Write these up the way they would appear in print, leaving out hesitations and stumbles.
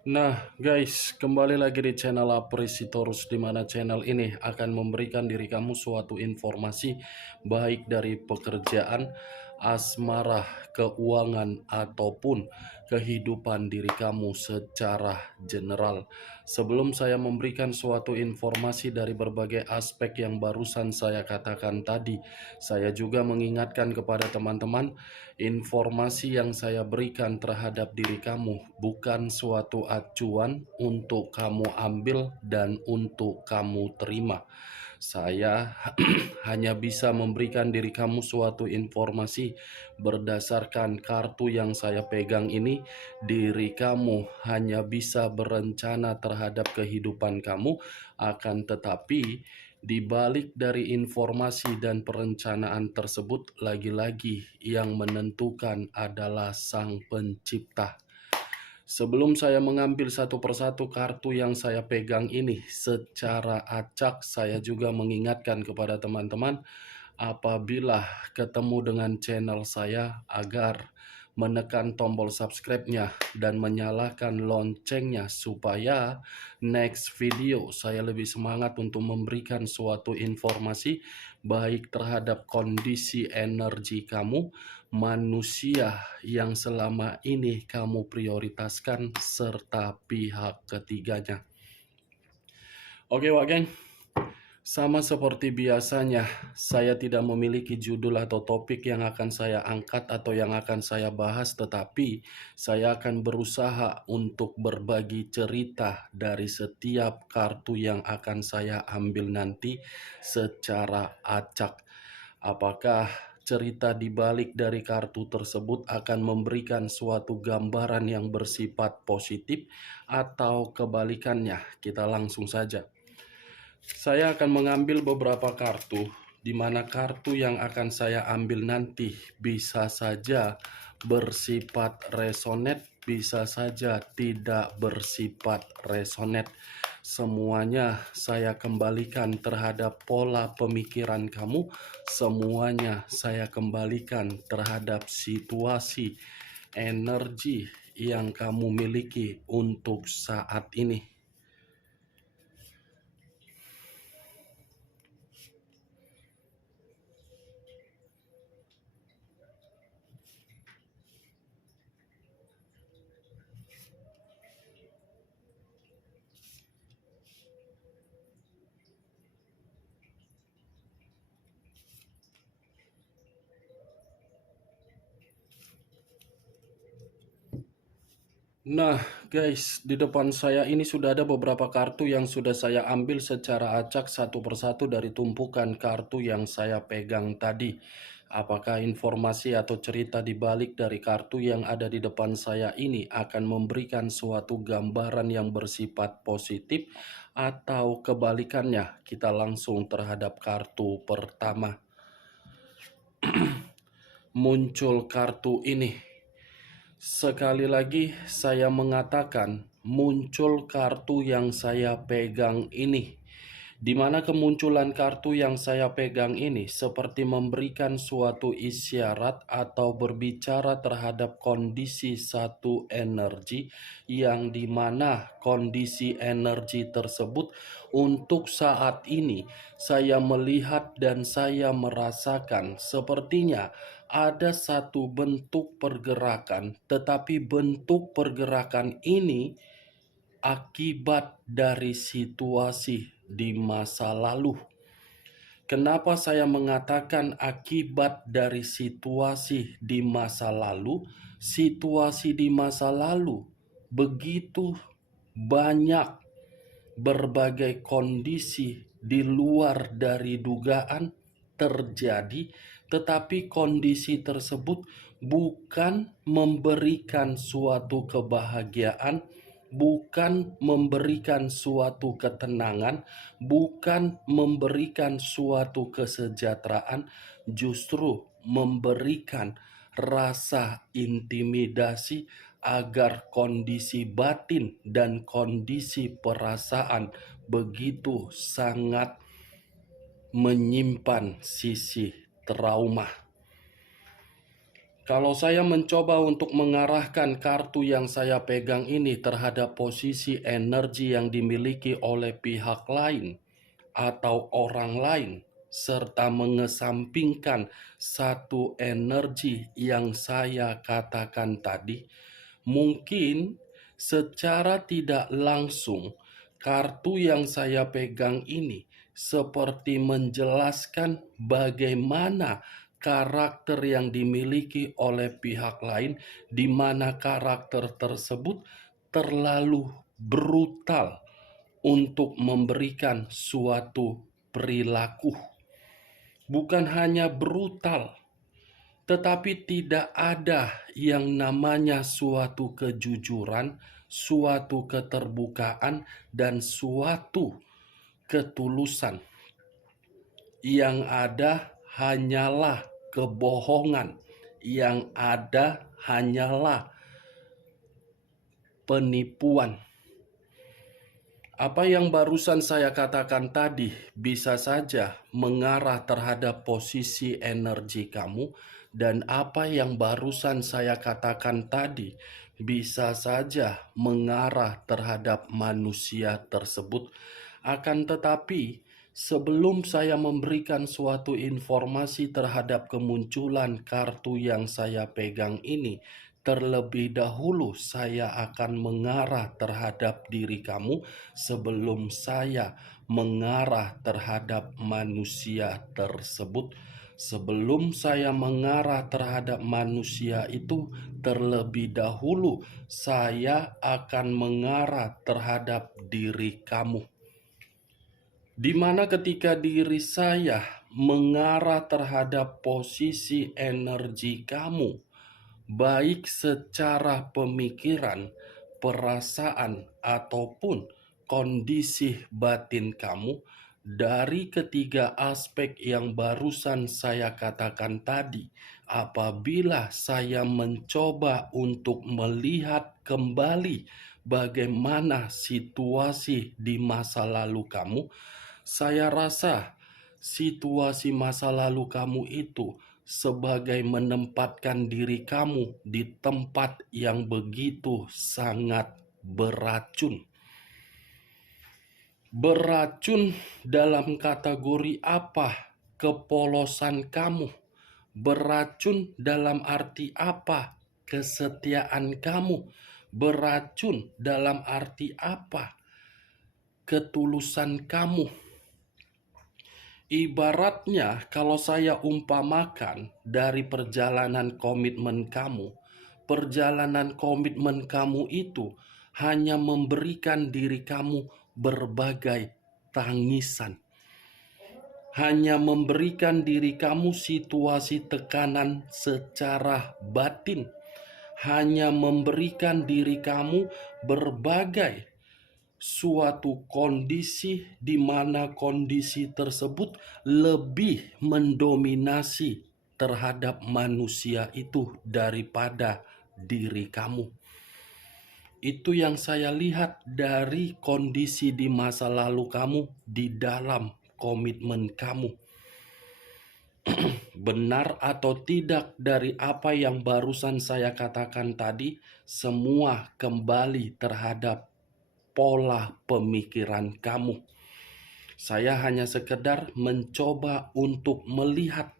Nah, guys, kembali lagi di channel Apresitorus, di mana channel ini akan memberikan diri kamu suatu informasi baik dari pekerjaan, asmara, keuangan, ataupun kehidupan diri kamu secara general. Sebelum saya memberikan suatu informasi dari berbagai aspek yang barusan saya katakan tadi, saya juga mengingatkan kepada teman-teman, informasi yang saya berikan terhadap diri kamu bukan suatu acuan untuk kamu ambil dan untuk kamu terima. Saya hanya bisa memberikan diri kamu suatu informasi berdasarkan kartu yang saya pegang ini. Diri kamu hanya bisa berencana terhadap kehidupan kamu, akan tetapi di balik dari informasi dan perencanaan tersebut, lagi-lagi yang menentukan adalah Sang Pencipta. Sebelum saya mengambil satu persatu kartu yang saya pegang ini secara acak, saya juga mengingatkan kepada teman-teman, apabila ketemu dengan channel saya, agar menekan tombol subscribe-nya dan menyalakan loncengnya supaya next video saya lebih semangat untuk memberikan suatu informasi baik terhadap kondisi energi kamu, manusia yang selama ini kamu prioritaskan, serta pihak ketiganya. Oke, Wak Geng. Sama seperti biasanya, saya tidak memiliki judul atau topik yang akan saya angkat atau yang akan saya bahas, tetapi saya akan berusaha untuk berbagi cerita dari setiap kartu yang akan saya ambil nanti secara acak. Apakah cerita di balik dari kartu tersebut akan memberikan suatu gambaran yang bersifat positif atau kebalikannya? Kita langsung saja. Saya akan mengambil beberapa kartu, di mana kartu yang akan saya ambil nanti bisa saja bersifat resonet, bisa saja tidak bersifat resonet. Semuanya saya kembalikan terhadap pola pemikiran kamu, semuanya saya kembalikan terhadap situasi energi yang kamu miliki untuk saat ini. Nah, guys, di depan saya ini sudah ada beberapa kartu yang sudah saya ambil secara acak satu persatu dari tumpukan kartu yang saya pegang tadi. Apakah informasi atau cerita di balik dari kartu yang ada di depan saya ini akan memberikan suatu gambaran yang bersifat positif atau kebalikannya? Kita langsung terhadap kartu pertama. Muncul kartu ini. Sekali lagi saya mengatakan, muncul kartu yang saya pegang ini. Di mana kemunculan kartu yang saya pegang ini seperti memberikan suatu isyarat atau berbicara terhadap kondisi satu energi, yang dimana kondisi energi tersebut untuk saat ini saya melihat dan saya merasakan sepertinya ada satu bentuk pergerakan, tetapi bentuk pergerakan ini akibat dari situasi di masa lalu. Kenapa saya mengatakan akibat dari situasi di masa lalu? Situasi di masa lalu begitu banyak berbagai kondisi di luar dari dugaan terjadi, tetapi kondisi tersebut bukan memberikan suatu kebahagiaan, bukan memberikan suatu ketenangan, bukan memberikan suatu kesejahteraan, justru memberikan rasa intimidasi agar kondisi batin dan kondisi perasaan begitu sangat menyimpan sisi trauma. Kalau saya mencoba untuk mengarahkan kartu yang saya pegang ini terhadap posisi energi yang dimiliki oleh pihak lain atau orang lain, serta mengesampingkan satu energi yang saya katakan tadi, mungkin secara tidak langsung kartu yang saya pegang ini seperti menjelaskan bagaimana karakter yang dimiliki oleh pihak lain, di mana karakter tersebut terlalu brutal untuk memberikan suatu perilaku. Bukan hanya brutal, tetapi tidak ada yang namanya suatu kejujuran, suatu keterbukaan, dan suatu ketulusan. Yang ada hanyalah kebohongan, yang ada hanyalah penipuan. Apa yang barusan saya katakan tadi bisa saja mengarah terhadap posisi energi kamu, dan apa yang barusan saya katakan tadi bisa saja mengarah terhadap manusia tersebut. Akan tetapi, sebelum saya memberikan suatu informasi terhadap kemunculan kartu yang saya pegang ini, terlebih dahulu saya akan mengarah terhadap diri kamu sebelum saya mengarah terhadap manusia tersebut. Sebelum saya mengarah terhadap manusia itu, terlebih dahulu saya akan mengarah terhadap diri kamu. Di mana ketika diri saya mengarah terhadap posisi energi kamu, baik secara pemikiran, perasaan, ataupun kondisi batin kamu, dari ketiga aspek yang barusan saya katakan tadi, apabila saya mencoba untuk melihat kembali bagaimana situasi di masa lalu kamu, saya rasa situasi masa lalu kamu itu sebagai menempatkan diri kamu di tempat yang begitu sangat beracun. Beracun dalam kategori apa kepolosan kamu? Beracun dalam arti apa kesetiaan kamu? Beracun dalam arti apa ketulusan kamu? Ibaratnya kalau saya umpamakan dari perjalanan komitmen kamu itu hanya memberikan diri kamu berbagai tangisan. Hanya memberikan diri kamu situasi tekanan secara batin. Hanya memberikan diri kamu berbagai suatu kondisi di mana kondisi tersebut lebih mendominasi terhadap manusia itu daripada diri kamu. Itu yang saya lihat dari kondisi di masa lalu kamu di dalam komitmen kamu. Benar atau tidak dari apa yang barusan saya katakan tadi, semua kembali terhadap pola pemikiran kamu. Saya hanya sekedar mencoba untuk melihat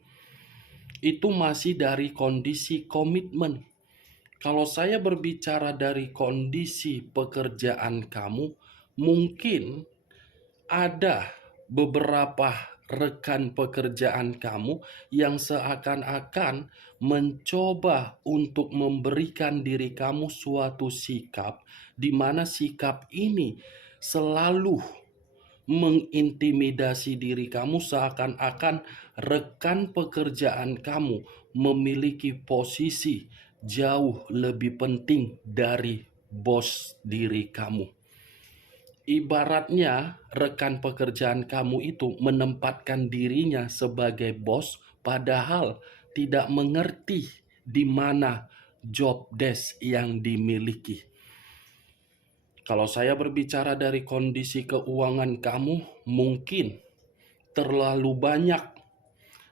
itu masih dari kondisi komitmen. Kalau saya berbicara dari kondisi pekerjaan kamu, mungkin ada beberapa rekan pekerjaan kamu yang seakan-akan mencoba untuk memberikan diri kamu suatu sikap, di mana sikap ini selalu mengintimidasi diri kamu, seakan-akan rekan pekerjaan kamu memiliki posisi jauh lebih penting dari bos diri kamu. Ibaratnya rekan pekerjaan kamu itu menempatkan dirinya sebagai bos, padahal tidak mengerti di mana job desk yang dimiliki. Kalau saya berbicara dari kondisi keuangan kamu, mungkin terlalu banyak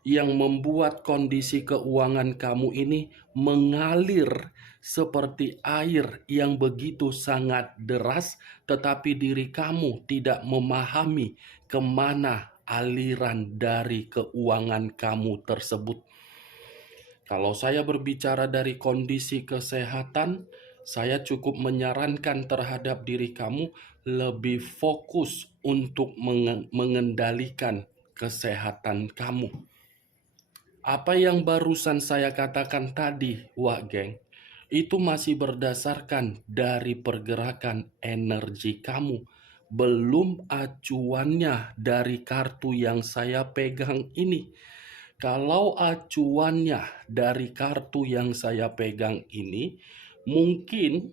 yang membuat kondisi keuangan kamu ini mengalir seperti air yang begitu sangat deras, tetapi diri kamu tidak memahami kemana aliran dari keuangan kamu tersebut. Kalau saya berbicara dari kondisi kesehatan, saya cukup menyarankan terhadap diri kamu lebih fokus untuk mengendalikan kesehatan kamu. Apa yang barusan saya katakan tadi, Wak Geng, itu masih berdasarkan dari pergerakan energi kamu. Belum acuannya dari kartu yang saya pegang ini. Kalau acuannya dari kartu yang saya pegang ini, mungkin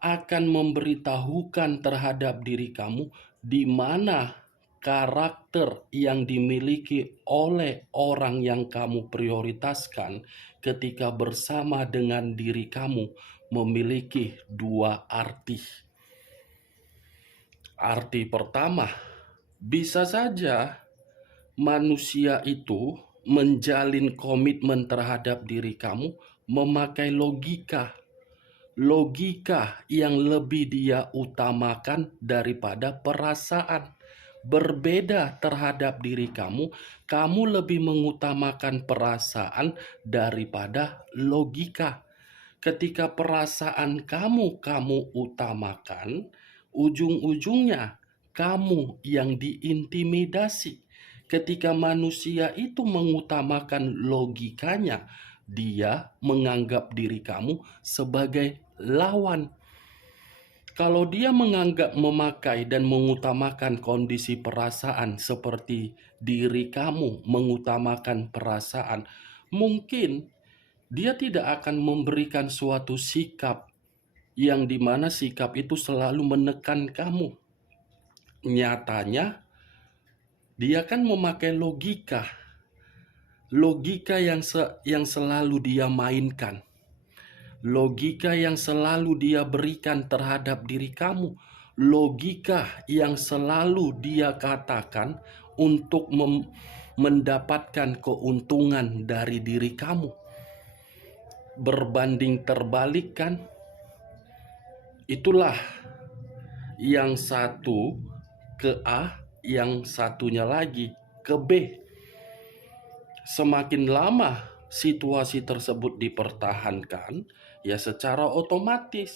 akan memberitahukan terhadap diri kamu di mana karakter yang dimiliki oleh orang yang kamu prioritaskan ketika bersama dengan diri kamu memiliki dua arti. Arti pertama, bisa saja manusia itu menjalin komitmen terhadap diri kamu memakai logika. Logika yang lebih dia utamakan daripada perasaan. Berbeda terhadap diri kamu, kamu lebih mengutamakan perasaan daripada logika. Ketika perasaan kamu utamakan, ujung-ujungnya kamu yang diintimidasi. Ketika manusia itu mengutamakan logikanya, dia menganggap diri kamu sebagai lawan. Kalau dia menganggap memakai dan mengutamakan kondisi perasaan seperti diri kamu mengutamakan perasaan, mungkin dia tidak akan memberikan suatu sikap yang dimana sikap itu selalu menekan kamu. Nyatanya, dia kan memakai logika. Logika yang selalu dia mainkan. Logika yang selalu dia berikan terhadap diri kamu. Logika yang selalu dia katakan untuk mendapatkan keuntungan dari diri kamu. Berbanding terbalik kan? Itulah yang satu ke A, yang satunya lagi ke B. Semakin lama situasi tersebut dipertahankan, ya secara otomatis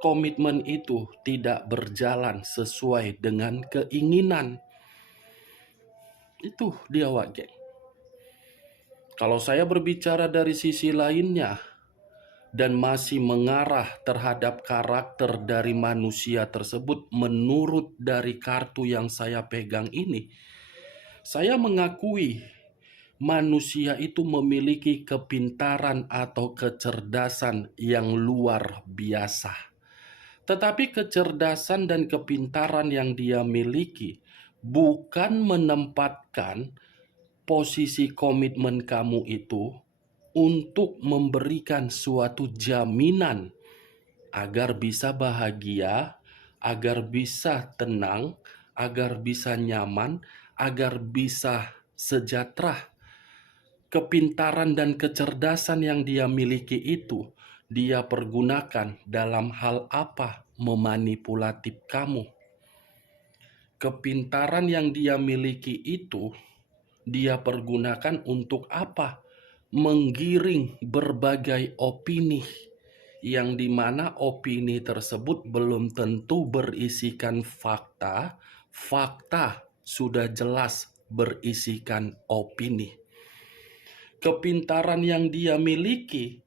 komitmen itu tidak berjalan sesuai dengan keinginan. Itu dia, Wak Geng. Kalau saya berbicara dari sisi lainnya dan masih mengarah terhadap karakter dari manusia tersebut menurut dari kartu yang saya pegang ini, saya mengakui manusia itu memiliki kepintaran atau kecerdasan yang luar biasa. Tetapi kecerdasan dan kepintaran yang dia miliki bukan menempatkan posisi komitmen kamu itu untuk memberikan suatu jaminan agar bisa bahagia, agar bisa tenang, agar bisa nyaman, agar bisa sejahtera. Kepintaran dan kecerdasan yang dia miliki itu dia pergunakan dalam hal apa? Memanipulatif kamu. Kepintaran yang dia miliki itu dia pergunakan untuk apa? Menggiring berbagai opini yang dimana opini tersebut belum tentu berisikan fakta. Fakta sudah jelas berisikan opini. Kepintaran yang dia miliki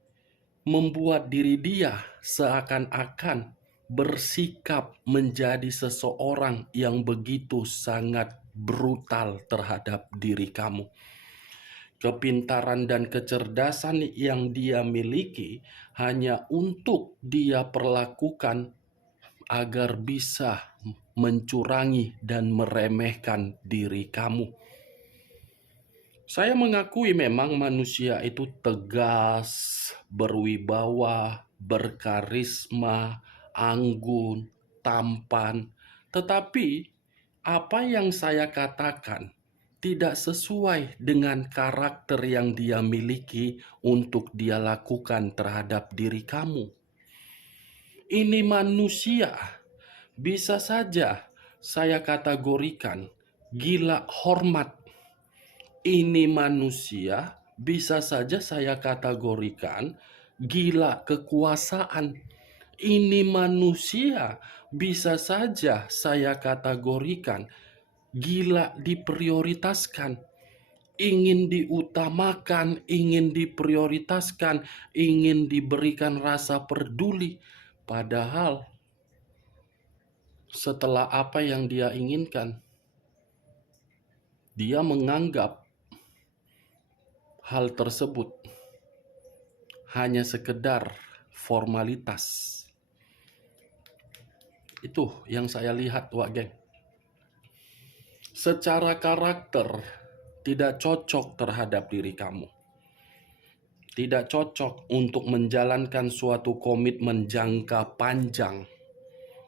membuat diri dia seakan-akan bersikap menjadi seseorang yang begitu sangat brutal terhadap diri kamu. Kepintaran dan kecerdasan yang dia miliki hanya untuk dia perlakukan agar bisa mencurangi dan meremehkan diri kamu. Saya mengakui memang manusia itu tegas, berwibawa, berkarisma, anggun, tampan. Tetapi apa yang saya katakan tidak sesuai dengan karakter yang dia miliki untuk dia lakukan terhadap diri kamu. Ini manusia, bisa saja saya kategorikan gila hormat. Ini manusia, bisa saja saya kategorikan gila kekuasaan. Ini manusia, bisa saja saya kategorikan gila diprioritaskan, ingin diutamakan, ingin diprioritaskan, ingin diberikan rasa peduli. Padahal setelah apa yang dia inginkan, dia menganggap hal tersebut hanya sekedar formalitas. Itu yang saya lihat, Wak Geng. Secara karakter tidak cocok terhadap diri kamu. Tidak cocok untuk menjalankan suatu komitmen jangka panjang.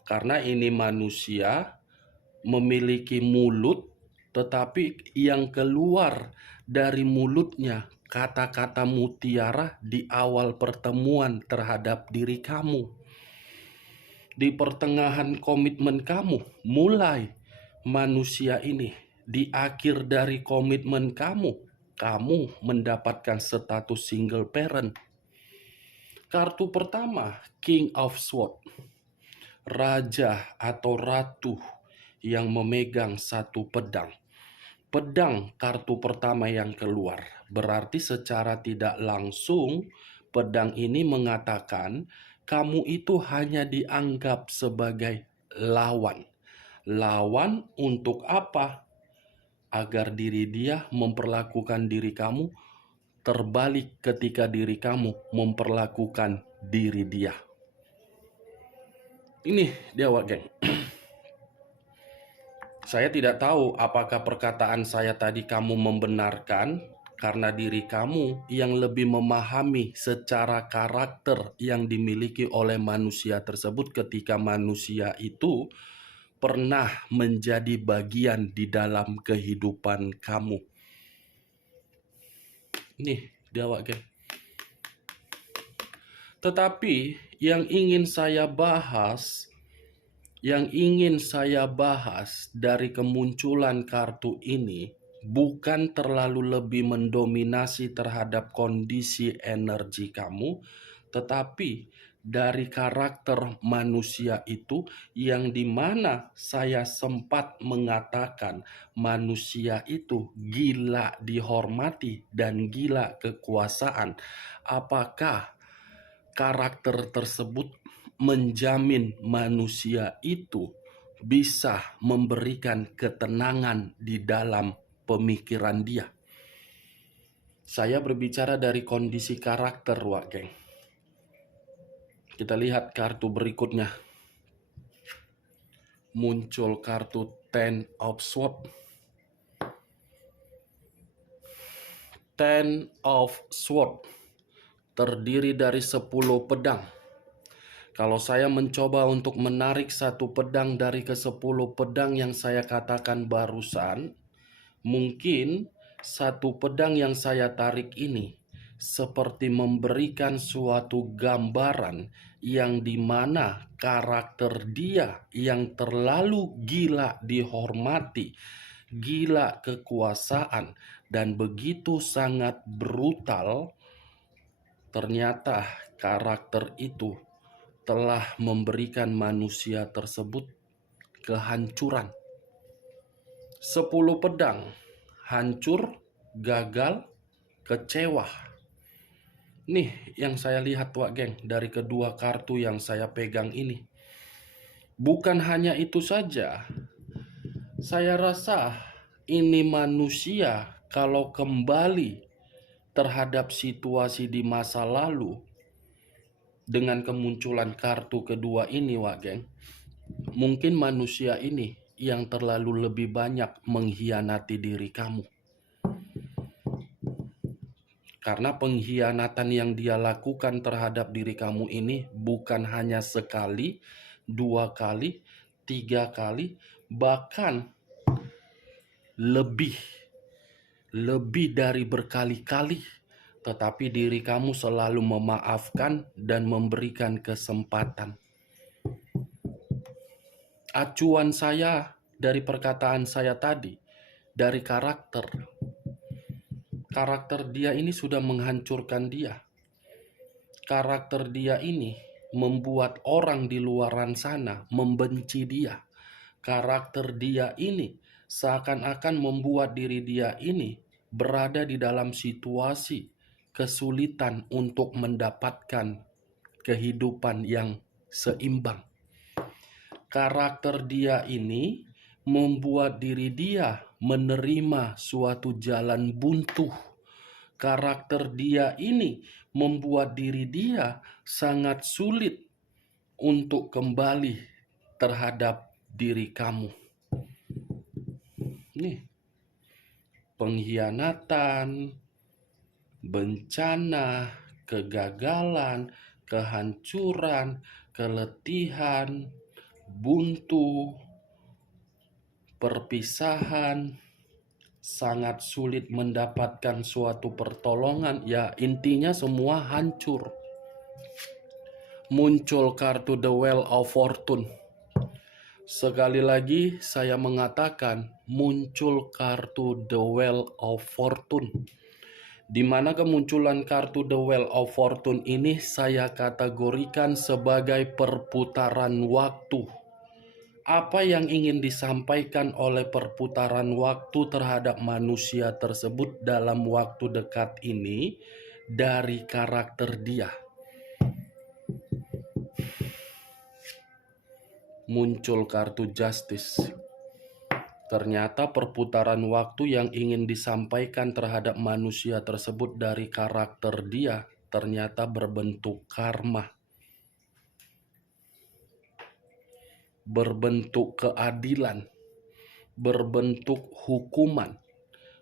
Karena ini manusia memiliki mulut, tetapi yang keluar dari mulutnya kata-kata mutiara di awal pertemuan terhadap diri kamu. Di pertengahan komitmen kamu, mulai manusia ini, di akhir dari komitmen kamu mendapatkan status single parent. Kartu pertama, King of Swords, raja atau ratu yang memegang satu pedang. Pedang kartu pertama yang keluar, berarti secara tidak langsung pedang ini mengatakan kamu itu hanya dianggap sebagai lawan. Lawan untuk apa? Agar diri dia memperlakukan diri kamu terbalik ketika diri kamu memperlakukan diri dia. Ini dia, Wak Geng. Saya tidak tahu apakah perkataan saya tadi kamu membenarkan, karena diri kamu yang lebih memahami secara karakter yang dimiliki oleh manusia tersebut ketika manusia itu pernah menjadi bagian di dalam kehidupan kamu. Nih, dia, Wak Geng. Tetapi yang ingin saya bahas dari kemunculan kartu ini bukan terlalu lebih mendominasi terhadap kondisi energi kamu, tetapi dari karakter manusia itu yang dimana saya sempat mengatakan manusia itu gila dihormati dan gila kekuasaan. Apakah karakter tersebut menjamin manusia itu bisa memberikan ketenangan di dalam pemikiran dia? Saya berbicara dari kondisi karakter, Wak Geng. Kita lihat kartu berikutnya. Muncul kartu Ten of Swords. Ten of Swords terdiri dari 10 pedang. Kalau saya mencoba untuk menarik satu pedang dari ke-10 pedang yang saya katakan barusan, mungkin satu pedang yang saya tarik ini seperti memberikan suatu gambaran yang dimana karakter dia yang terlalu gila dihormati, gila kekuasaan, dan begitu sangat brutal, ternyata karakter itu telah memberikan manusia tersebut kehancuran. 10 pedang, hancur, gagal, kecewa. Nih yang saya lihat, Wak Geng, dari kedua kartu yang saya pegang ini. Bukan hanya itu saja, saya rasa ini manusia kalau kembali terhadap situasi di masa lalu dengan kemunculan kartu kedua ini, Wak Geng, mungkin manusia ini yang terlalu lebih banyak mengkhianati diri kamu. Karena pengkhianatan yang dia lakukan terhadap diri kamu ini bukan hanya sekali, 2 kali, 3 kali, bahkan lebih lebih dari berkali-kali, tetapi diri kamu selalu memaafkan dan memberikan kesempatan. Acuan saya dari perkataan saya tadi, dari karakter dia ini sudah menghancurkan dia. Karakter dia ini membuat orang di luaran sana membenci dia. Karakter dia ini seakan-akan membuat diri dia ini berada di dalam situasi kesulitan untuk mendapatkan kehidupan yang seimbang. Karakter dia ini membuat diri dia menerima suatu jalan buntu. Karakter dia ini membuat diri dia sangat sulit untuk kembali terhadap diri kamu. Nih, pengkhianatan, bencana, kegagalan, kehancuran, keletihan, buntu, perpisahan, sangat sulit mendapatkan suatu pertolongan. Ya, intinya semua hancur. Muncul kartu The Wheel of Fortune. Sekali lagi saya mengatakan muncul kartu The Wheel of Fortune. Di mana kemunculan kartu The Wheel of Fortune ini saya kategorikan sebagai perputaran waktu. Apa yang ingin disampaikan oleh perputaran waktu terhadap manusia tersebut dalam waktu dekat ini dari karakter dia. Muncul kartu Justice. Ternyata perputaran waktu yang ingin disampaikan terhadap manusia tersebut dari karakter dia ternyata berbentuk karma, berbentuk keadilan, berbentuk hukuman,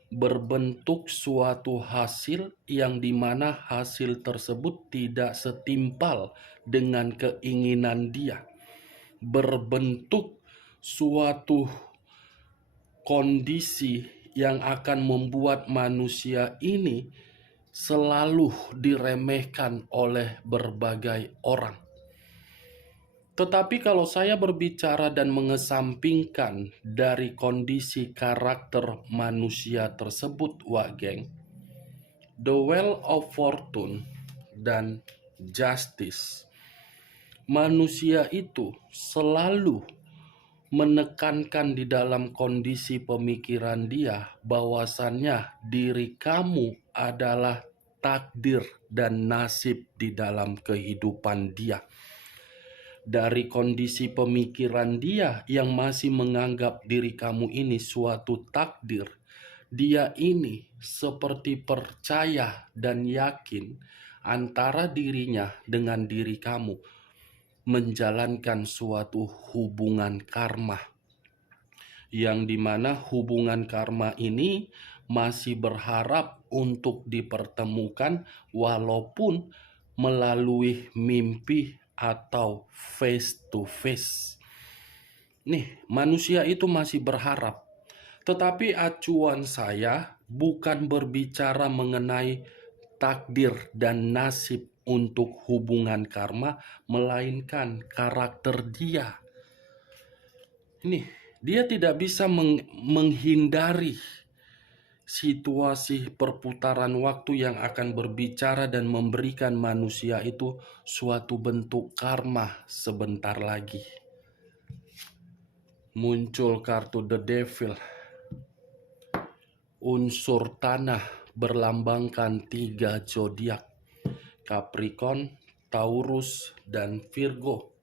berbentuk suatu hasil yang dimana hasil tersebut tidak setimpal dengan keinginan dia, berbentuk suatu kondisi yang akan membuat manusia ini selalu diremehkan oleh berbagai orang. Tetapi kalau saya berbicara dan mengesampingkan dari kondisi karakter manusia tersebut, Wak Geng, The Wheel of Fortune dan Justice, manusia itu selalu menekankan di dalam kondisi pemikiran dia bahwasannya diri kamu adalah takdir dan nasib di dalam kehidupan dia. Dari kondisi pemikiran dia yang masih menganggap diri kamu ini suatu takdir, dia ini seperti percaya dan yakin antara dirinya dengan diri kamu menjalankan suatu hubungan karma, yang dimana hubungan karma ini masih berharap untuk dipertemukan walaupun melalui mimpi atau face to face. Nih, manusia itu masih berharap. Tetapi acuan saya bukan berbicara mengenai takdir dan nasib untuk hubungan karma, melainkan karakter dia. Ini, dia tidak bisa menghindari situasi perputaran waktu yang akan berbicara dan memberikan manusia itu suatu bentuk karma sebentar lagi. Muncul kartu The Devil. Unsur tanah berlambangkan 3 zodiak. Capricorn, Taurus, dan Virgo.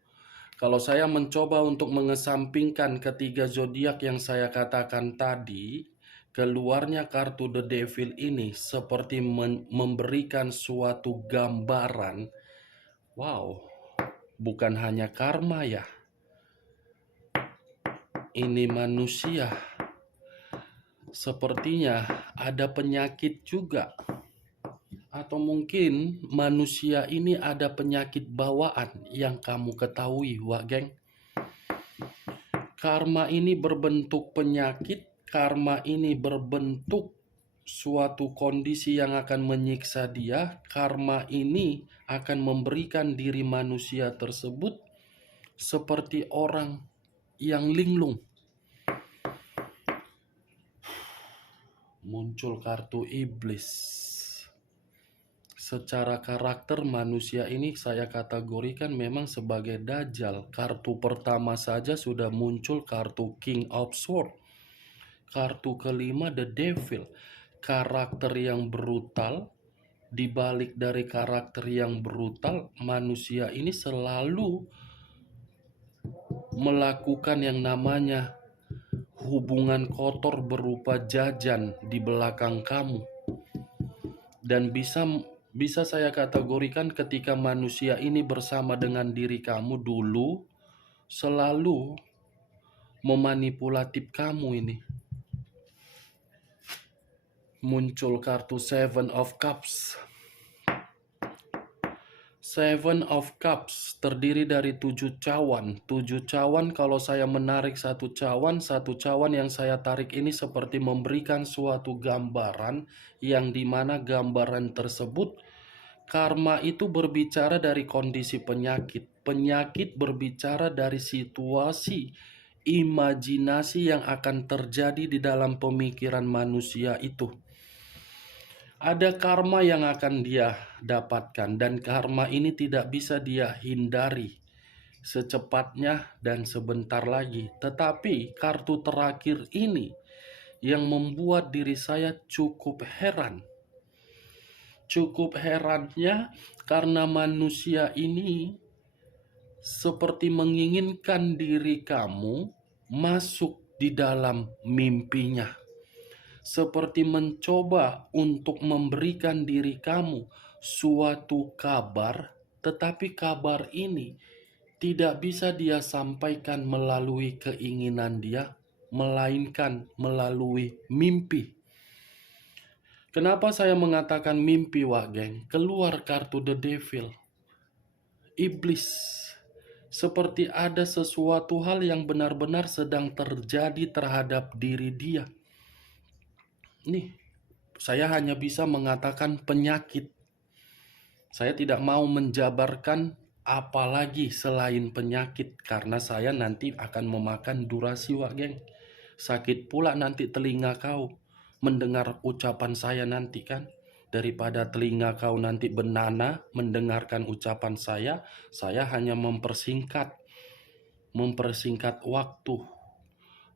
Kalau saya mencoba untuk mengesampingkan ketiga zodiak yang saya katakan tadi, keluarnya kartu The Devil ini seperti memberikan suatu gambaran. Wow, bukan hanya karma ya. Ini manusia sepertinya ada penyakit juga. Atau mungkin manusia ini ada penyakit bawaan yang kamu ketahui, Wak Geng. Karma ini berbentuk penyakit, karma ini berbentuk suatu kondisi yang akan menyiksa dia. Karma ini akan memberikan diri manusia tersebut seperti orang yang linglung. Muncul kartu iblis. Secara karakter manusia ini saya kategorikan memang sebagai dajjal. Kartu pertama saja sudah muncul kartu King of Swords. Kartu kelima The Devil. Karakter yang brutal. Di balik dari karakter yang brutal, manusia ini selalu melakukan yang namanya hubungan kotor berupa jajan di belakang kamu. Dan bisa saya kategorikan ketika manusia ini bersama dengan diri kamu dulu selalu memanipulatif kamu ini. Muncul kartu Seven of Cups. Seven of Cups terdiri dari 7 cawan. 7 cawan, kalau saya menarik satu cawan yang saya tarik ini seperti memberikan suatu gambaran yang dimana gambaran tersebut karma itu berbicara dari kondisi penyakit. Penyakit berbicara dari situasi imajinasi yang akan terjadi di dalam pemikiran manusia itu. Ada karma yang akan dia dapatkan dan karma ini tidak bisa dia hindari secepatnya dan sebentar lagi. Tetapi kartu terakhir ini yang membuat diri saya cukup heran. Cukup herannya karena manusia ini seperti menginginkan diri kamu masuk di dalam mimpinya. Seperti mencoba untuk memberikan diri kamu suatu kabar, tetapi kabar ini tidak bisa dia sampaikan melalui keinginan dia, melainkan melalui mimpi. Kenapa saya mengatakan mimpi, Wak Geng? Keluar kartu The Devil. Iblis. Seperti ada sesuatu hal yang benar-benar sedang terjadi terhadap diri dia. Nih, saya hanya bisa mengatakan penyakit. Saya tidak mau menjabarkan apalagi selain penyakit karena saya nanti akan memakan durasi, Wak Geng. Sakit pula nanti telinga kau mendengar ucapan saya nanti kan. Daripada telinga kau nanti benana mendengarkan ucapan saya hanya mempersingkat waktu.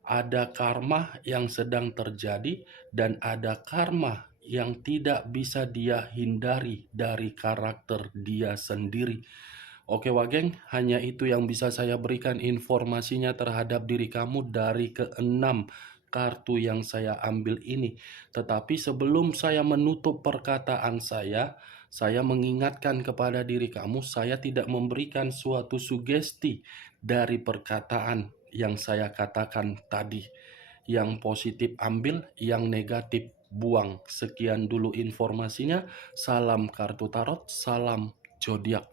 Ada karma yang sedang terjadi dan ada karma yang tidak bisa dia hindari dari karakter dia sendiri. Oke Wak Geng, hanya itu yang bisa saya berikan informasinya terhadap diri kamu dari ke-6 kartu yang saya ambil ini. Tetapi sebelum saya menutup perkataan saya mengingatkan kepada diri kamu, saya tidak memberikan suatu sugesti dari perkataan yang saya katakan tadi. Yang positif ambil, yang negatif buang. Sekian dulu informasinya. Salam kartu tarot, salam zodiak.